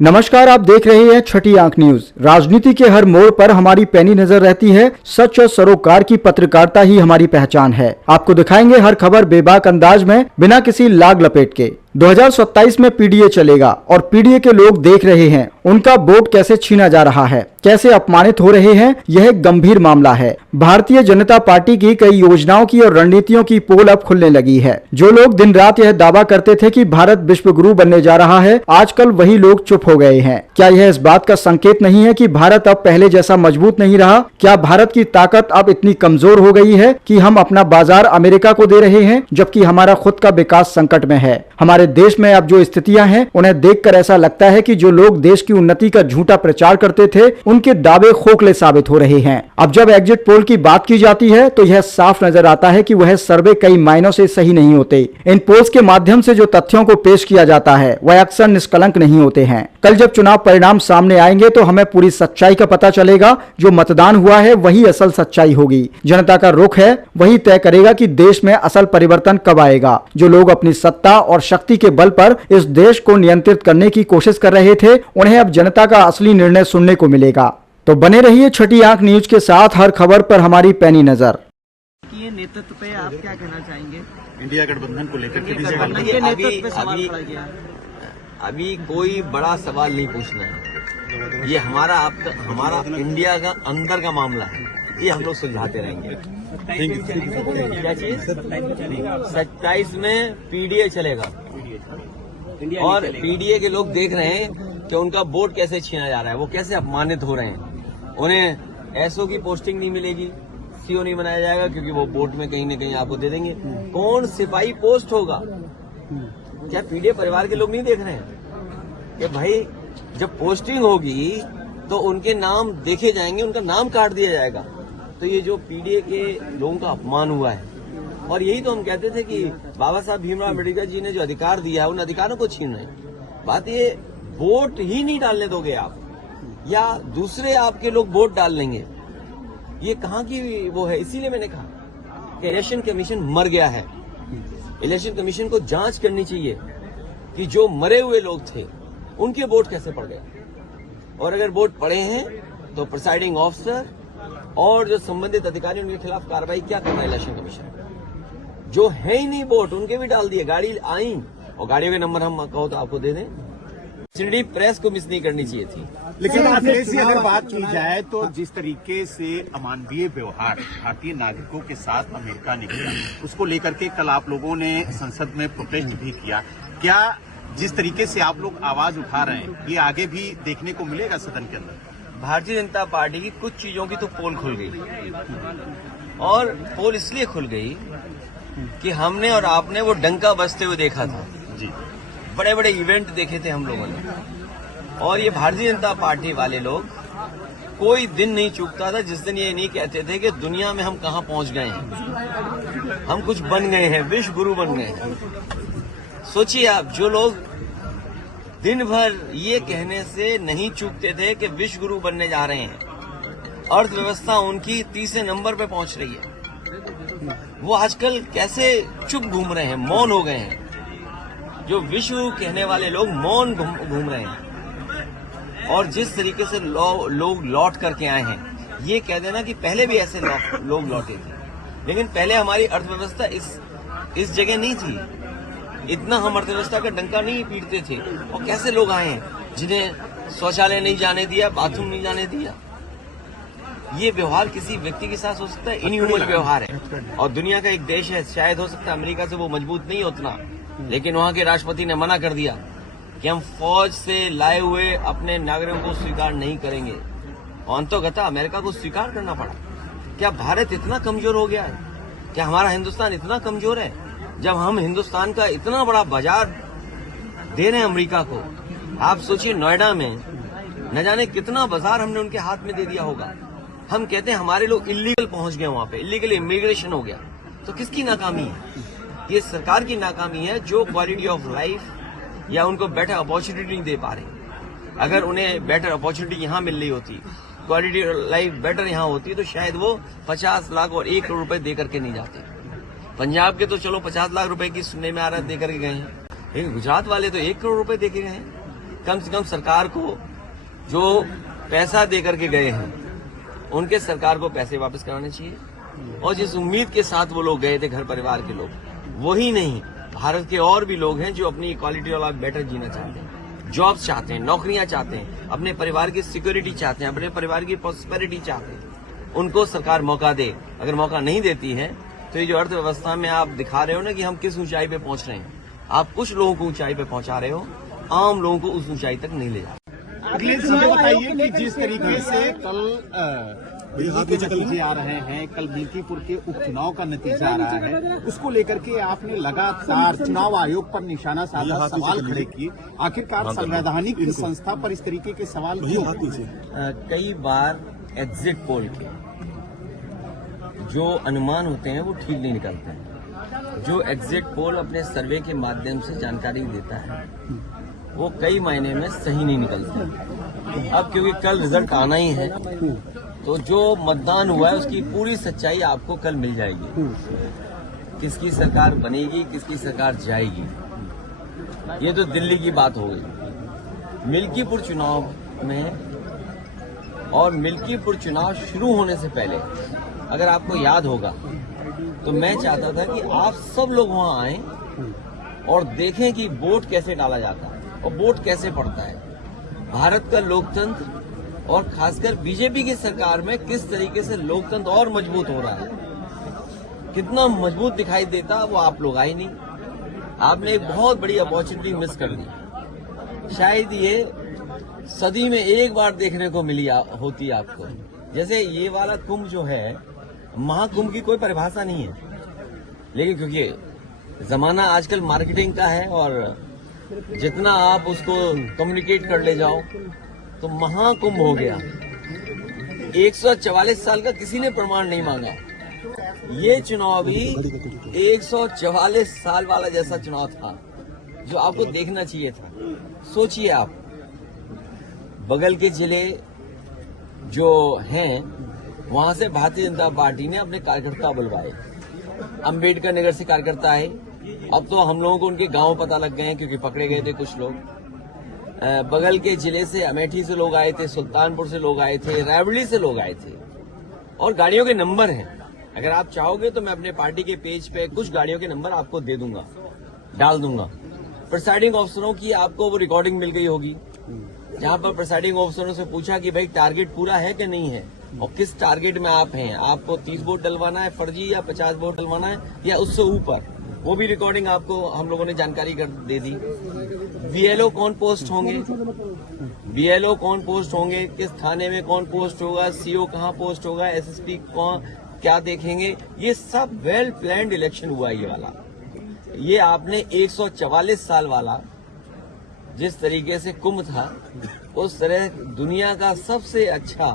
नमस्कार, आप देख रहे हैं छठी आंख न्यूज। राजनीति के हर मोड़ पर हमारी पैनी नजर रहती है। सच और सरोकार की पत्रकारिता ही हमारी पहचान है। आपको दिखाएंगे हर खबर बेबाक अंदाज में, बिना किसी लाग लपेट के। 2027 में पीडीए चलेगा और पीडीए के लोग देख रहे हैं उनका वोट कैसे छीना जा रहा है, कैसे अपमानित हो रहे हैं। यह एक गंभीर मामला है। भारतीय जनता पार्टी की कई योजनाओं की और रणनीतियों की पोल अब खुलने लगी है। जो लोग दिन रात यह दावा करते थे कि भारत विश्व गुरु बनने जा रहा है, आजकल वही लोग चुप हो गए हैं। क्या यह इस बात का संकेत नहीं है कि भारत अब पहले जैसा मजबूत नहीं रहा? क्या भारत की ताकत अब इतनी कमजोर हो गई है कि हम अपना बाजार अमेरिका को दे रहे हैं, जबकि हमारा खुद का विकास संकट में है? हमारे देश में अब जो स्थितियां हैं, उन्हें देखकर ऐसा लगता है कि जो लोग देश की उन्नति का झूठा प्रचार करते थे, उनके दावे खोखले साबित हो रहे हैं। अब जब एग्जिट पोल की बात की जाती है तो यह साफ नजर आता है कि वह सर्वे कई मायनों से सही नहीं होते। इन पोल्स के माध्यम से जो तथ्यों को पेश किया जाता है वह अक्सर निष्कलंक नहीं होते हैं। कल जब चुनाव परिणाम सामने आएंगे तो हमें पूरी सच्चाई का पता चलेगा। जो मतदान हुआ है वही असल सच्चाई होगी। जनता का रुख है वही तय करेगा कि देश में असल परिवर्तन कब आएगा। जो लोग अपनी सत्ता और शक्ति के बल पर इस देश को नियंत्रित करने की कोशिश कर रहे थे, उन्हें अब जनता का असली निर्णय सुनने को मिलेगा। तो बने रहिए छठी आंख न्यूज के साथ। हर खबर पर हमारी पैनी नजर। ये नेतृत्व पे आप क्या कहना चाहेंगे? इंडिया गठबंधन को लेकर के गठबंधन के नेतृत्व पे सवाल खड़ा किया। अभी कोई बड़ा सवाल नहीं पूछना है। ये हमारा इंडिया का अंदर का मामला है। ये हम लोग सुलझाते रहेंगे। क्या चीज? 27 में पीडीए चलेगा और पीडीए के लोग देख रहे हैं कि उनका वोट कैसे छीना जा रहा है, वो कैसे अपमानित हो रहे हैं। उन्हें एसओ की पोस्टिंग नहीं मिलेगी, सीओ नहीं बनाया जाएगा, क्योंकि वो वोट में कहीं न कहीं आपको दे देंगे। कौन सिपाही पोस्ट होगा? क्या पीडीए परिवार के लोग नहीं देख रहे हैं कि भाई जब पोस्टिंग होगी तो उनके नाम देखे जाएंगे, उनका नाम काट दिया जाएगा। तो ये जो पीडीए के लोगों का अपमान हुआ है, और यही तो हम कहते थे कि बाबा साहब भीमराव अम्बेडकर जी ने जो अधिकार दिया है उन अधिकारों को छीन रहे हैं। बात ये वोट ही नहीं डालने दोगे आप, या दूसरे आपके लोग वोट डाल लेंगे, ये कहाँ की वो है? इसीलिए मैंने कहा कि इलेक्शन कमीशन मर गया है। इलेक्शन कमीशन को जांच करनी चाहिए कि जो मरे हुए लोग थे उनके वोट कैसे पड़ गए, और अगर वोट पड़े हैं तो प्रिसाइडिंग ऑफिसर और जो संबंधित अधिकारी उनके खिलाफ कार्रवाई क्या करना है इलेक्शन कमीशन। जो है ही नहीं वोट उनके भी डाल दिए। गाड़ी आई और गाड़ियों के नंबर हम कहो तो आपको दे दें। सिटी प्रेस को मिस नहीं करनी चाहिए थी। लेकिन अखिलेश जी, अगर बात की जाए तो जिस तरीके से अमानवीय व्यवहार भारतीय नागरिकों के साथ अमेरिका ने किया, उसको लेकर के कल आप लोगों ने संसद में प्रोटेस्ट भी किया। क्या जिस तरीके से आप लोग आवाज उठा रहे हैं ये आगे भी देखने को मिलेगा सदन के अंदर? भारतीय जनता पार्टी की कुछ चीजों की तो पोल खुल गई, और पोल इसलिए खुल गई कि हमने और आपने वो डंका बजते हुए देखा था जी। बड़े बड़े इवेंट देखे थे हम लोगों ने, और ये भारतीय जनता पार्टी वाले लोग कोई दिन नहीं चूकता था जिस दिन ये नहीं कहते थे कि दुनिया में हम कहां पहुंच गए हैं, हम कुछ बन गए हैं, विश्व गुरु बन गए हैं। सोचिए आप, जो लोग दिन भर ये कहने से नहीं चूकते थे कि विश्व गुरु बनने जा रहे हैं, अर्थव्यवस्था उनकी तीसरे नंबर पे पहुंच रही है, वो आजकल कैसे चुप घूम रहे हैं, मौन हो गए हैं। जो विश्व कहने वाले लोग मौन घूम रहे हैं। और जिस तरीके से लोग लौट करके आए हैं, ये कह देना कि पहले भी ऐसे लोग लौटे थे, लेकिन पहले हमारी अर्थव्यवस्था इस जगह नहीं थी। इतना हम अर्थव्यवस्था का डंका नहीं पीटते थे। और कैसे लोग आए हैं जिन्हें शौचालय नहीं जाने दिया, बाथरूम नहीं जाने दिया। ये व्यवहार किसी व्यक्ति के साथ हो सकता है, इनह्यूमन व्यवहार है। और दुनिया का एक देश है, शायद हो सकता है अमेरिका से वो मजबूत नहीं उतना, लेकिन वहां के राष्ट्रपति ने मना कर दिया कि हम फौज से लाए हुए अपने नागरिकों को स्वीकार नहीं करेंगे, और अंततः अमेरिका को स्वीकार करना पड़ा। क्या भारत इतना कमजोर हो गया है? क्या हमारा हिंदुस्तान इतना कमजोर है? जब हम हिंदुस्तान का इतना बड़ा बाजार दे रहे हैं अमेरिका को। आप सोचिए, नोएडा में न जाने कितना बाजार हमने उनके हाथ में दे दिया होगा। हम कहते हैं हमारे लोग इलीगल पहुंच गए, वहां पे इलीगल इमिग्रेशन हो गया। तो किसकी नाकामी है? ये सरकार की नाकामी है, जो क्वालिटी ऑफ लाइफ या उनको बेटर अपॉर्चुनिटी नहीं दे पा रही। अगर उन्हें बेटर अपॉर्चुनिटी यहाँ मिल रही होती, क्वालिटी ऑफ लाइफ बेटर यहाँ होती, तो शायद वो 50 लाख और 1 करोड़ रुपए दे करके नहीं जाते। पंजाब के तो चलो 50 लाख रुपए की सुनने में आ रहा है दे करके गए हैं, लेकिन गुजरात वाले तो 1 करोड़ रुपए दे के गए हैं। कम से कम सरकार को जो पैसा दे करके गए हैं उनके सरकार को पैसे वापस कराने चाहिए। और जिस उम्मीद के साथ वो लोग गए थे, घर परिवार के लोग, वही नहीं, भारत के और भी लोग हैं जो अपनी क्वालिटी ऑफ लाइफ बेटर जीना चाहते हैं, जॉब्स चाहते हैं, नौकरियां चाहते हैं, अपने परिवार की सिक्योरिटी चाहते हैं, अपने परिवार की प्रॉस्पेरिटी चाहते हैं। उनको सरकार मौका दे। अगर मौका नहीं देती है तो ये जो अर्थव्यवस्था में आप दिखा रहे हो ना कि हम किस ऊंचाई पे पहुंच रहे हैं, आप कुछ लोगों को ऊंचाई पे पहुंचा रहे हो, आम लोगों को उस ऊंचाई तक नहीं ले जा रहे। अखिलेश जी बताइए कि जिस तरीके से कल नतीजे आ रहे हैं, कल मिल्कीपुर के उपचुनाव का नतीजा आ रहा है, उसको लेकर के आपने लगातार चुनाव आयोग पर निशाना साधा, सवाल खड़े किए। आखिरकार संवैधानिक संस्था पर इस तरीके के सवाल क्यों? कई बार एग्जिट पोल के जो अनुमान होते हैं वो ठीक नहीं निकलते हैं। जो एग्जिट पोल अपने सर्वे के माध्यम से जानकारी देता है वो कई मायने में सही नहीं निकलते। अब क्योंकि कल रिजल्ट आना ही है तो जो मतदान हुआ है उसकी पूरी सच्चाई आपको कल मिल जाएगी। किसकी सरकार बनेगी, किसकी सरकार जाएगी, ये तो दिल्ली की बात हो गई। मिल्कीपुर चुनाव में और मिल्कीपुर चुनाव शुरू होने से पहले अगर आपको याद होगा तो मैं चाहता था कि आप सब लोग वहां आएं और देखें कि वोट कैसे डाला जाता है और वोट कैसे पड़ता है। भारत का लोकतंत्र और खासकर बीजेपी की सरकार में किस तरीके से लोकतंत्र और मजबूत हो रहा है, कितना मजबूत दिखाई देता, वो आप लोग आए नहीं। आपने एक बहुत बड़ी अपॉर्चुनिटी मिस कर दी। शायद ये सदी में एक बार देखने को मिली होती आपको। जैसे ये वाला कुंभ जो है, महाकुंभ की कोई परिभाषा नहीं है, लेकिन क्योंकि जमाना आजकल मार्केटिंग का है और जितना आप उसको कम्युनिकेट कर ले जाओ तो महाकुंभ हो गया। 144 साल का किसी ने प्रमाण नहीं मांगा। ये चुनाव भी 144 साल वाला जैसा चुनाव था जो आपको देखना चाहिए था। सोचिए आप, बगल के जिले जो हैं वहां से भारतीय जनता पार्टी ने अपने कार्यकर्ता बुलवाए। अंबेडकर नगर से कार्यकर्ता आए। अब तो हम लोगों को उनके गांव पता लग गए हैं क्योंकि पकड़े गए थे कुछ लोग। बगल के जिले से अमेठी से लोग आए थे, सुल्तानपुर से लोग आए थे, रायबरेली से लोग आए थे और गाड़ियों के नंबर हैं। अगर आप चाहोगे तो मैं अपने पार्टी के पेज पे कुछ गाड़ियों के नंबर आपको दे दूंगा, डाल दूंगा। प्रिसाइडिंग अफसरों की आपको वो रिकॉर्डिंग मिल गई होगी जहां पर प्रिसाइडिंग अफसरों से पूछा कि भाई टारगेट पूरा है कि नहीं है और किस टारगेट में आप हैं, आपको 30 वोट डलवाना है फर्जी या 50 वोट डलवाना है या उससे ऊपर, वो भी रिकॉर्डिंग आपको हम लोगों ने जानकारी दे दी। बीएलओ कौन पोस्ट होंगे, किस थाने में कौन पोस्ट होगा, सीओ कहां पोस्ट होगा, एसएसपी कौन क्या देखेंगे, ये सब वेल प्लान्ड इलेक्शन हुआ ये वाला। ये आपने 144 साल वाला जिस तरीके से कुंभ था उस तरह दुनिया का सबसे अच्छा